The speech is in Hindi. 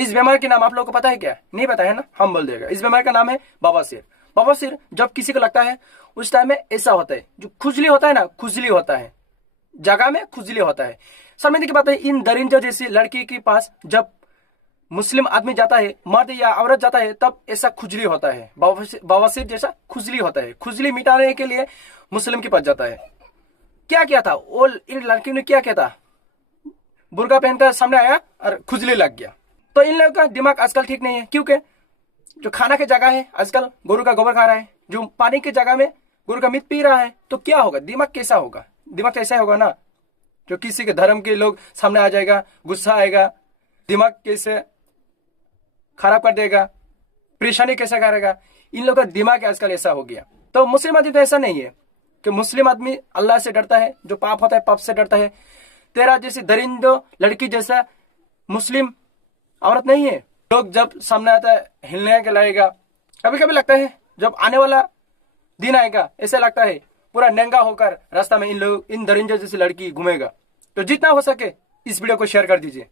इस बीमारी के नाम आप लोगों को पता है क्या? नहीं पता है ना, हम बोल देगा। इस बीमारी का नाम है बवासीर। बवासीर जब किसी को लगता है उस टाइम में ऐसा होता है, जो खुजली होता है ना, खुजली होता है, जगह में खुजली होता है। शर्मिंदगी की बात है, इन दरिंदों जैसी लड़की के पास जब मुस्लिम आदमी जाता है, मर्द या औरत जाता है, तब ऐसा खुजली होता है, बवासीर जैसा खुजली होता है। खुजली मिटाने के लिए मुस्लिम के पास जाता है। क्या किया था वो इन लड़कियों ने? क्या किया था? बुर्का पहनकर सामने आया और खुजली लग गया। तो इन लोगों का दिमाग आजकल ठीक नहीं है, क्योंकि जो खाना की जगह है आजकल गोरू का गोबर खा रहा है, जो पानी की जगह में गोरू का मीट पी रहा है, तो क्या होगा? दिमाग कैसा होगा? दिमाग कैसा होगा ना, जो किसी के धर्म के लोग सामने आ जाएगा, गुस्सा आएगा, दिमाग कैसे खराब कर देगा, परेशानी कैसा करेगा। इन लोगों का दिमाग आजकल ऐसा हो गया। तो मुस्लिम आदमी तो ऐसा नहीं है कि मुस्लिम आदमी अल्लाह से डरता है, जो पाप होता है पाप से डरता है। तेरा जैसी दरिंदो लड़की जैसा मुस्लिम औरत नहीं है। लोग जब सामने आता है हिलने के लगेगा। कभी कभी लगता है जब आने वाला दिन आएगा, ऐसा लगता है पूरा नंगा होकर रास्ता में इन दरिंदों जैसी लड़की घूमेगा। तो जितना हो सके इस वीडियो को शेयर कर दीजिए।